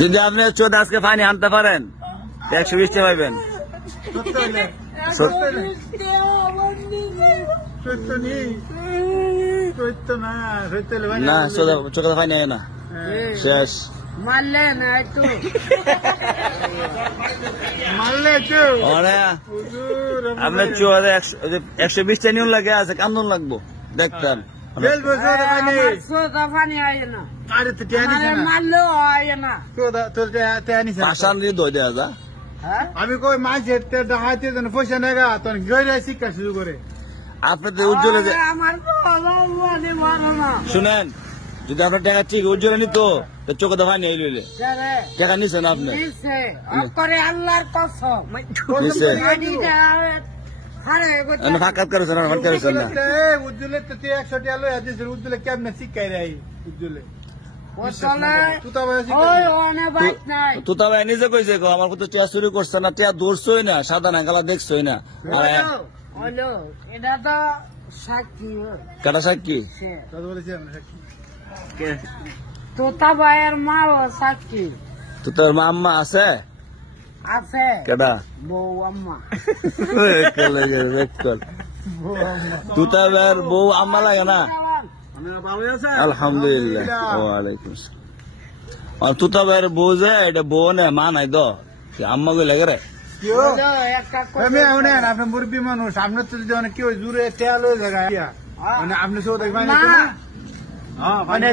যদি আপনি 14 আজকে ফাইনে আনতে পারেন 120 টাকা পাইবেন। না 14 ফাইনে আয় না শেষ মারলে না একটু আপনি 120 টা নিউন লাগে আছে কান্দন লাগবো দেখতেন পাশান দিয়ে দই দেয়া যা। আমি কই মাছ হেঁটে ডাহাইতে পয়সা নেগা তখন গইরা শিক্ষা শুরু করে আপনি তো উজ্জ্বলে শুনেন যদি আপনার টাকা ঠিক উজ্জ্বলে নিত তো চোখে দফা নিয়ে লইলে টাকা নিছেন আপনি আল্লাহর কসম ফাঁকাত করেছেন আর ফাঁকা করেছেন না উজ্জ্বলে তো 100 টাকা লইয়া দিয়েছিল উজ্জ্বলে কেমনে শিক্ষাই রে উজ্জ্বলে তুতা ভাই নিজে কইছে আমার কত টিয়া চুরি করছে না টিয়া ধরছই না সাদা নাঙ্গালা দেখছই না এটা তো সাক্ষী কাটা সাক্ষী তোতা ভাইয়ের মা সাক্ষী তোর মা আম্মা আছে আছে কেডা বউ আম্মা তুতা ভাইয়ের বউ আম্মা লাগে না আলহামদুলিল্লাহ ওয়ালাইকুম আসসালাম। আর তুতা ভাইয়ের বউ যে এটা বউ না মা নাই তো আম্মা গুলো লাগে রে আপনার মুরব্বী মানুষ আপনার তো যদি অনেক কেউ জুড়ে তেল হয়ে যায় মানে আপনি সব দেখবেন মানে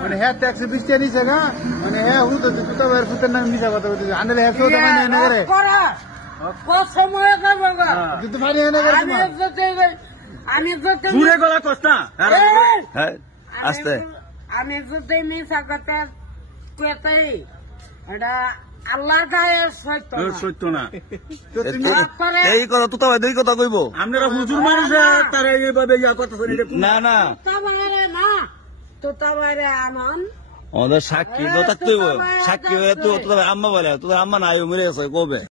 মানে হ্যাঁ 120 টাকা নিছে গা মানে হ্যাঁ হুঁ তো তুতা ভাইয়ের পুতের নাম মিশা কথা বলতে আনলে হ্যাঁ সব মানে না করে কিন্তু মানে না করে আমি পুরে গলা কস্তা আস্তে আমি যদি মিশা কথা কইতাই এটা আল্লাহর গায়ে সত্য না এই কথা তুতা ভাই দুই কথা কইব আপনারা হুজুর মানুষ তারা এইভাবে ইয়া করতেছেন না না তোতা বাইরে আনন আমাদের সাক্ষী তো থাকতে সাক্ষী হয়ে তো তোদের আম্মা বলে তোদের আম্মা নাই মরে গেছে কবে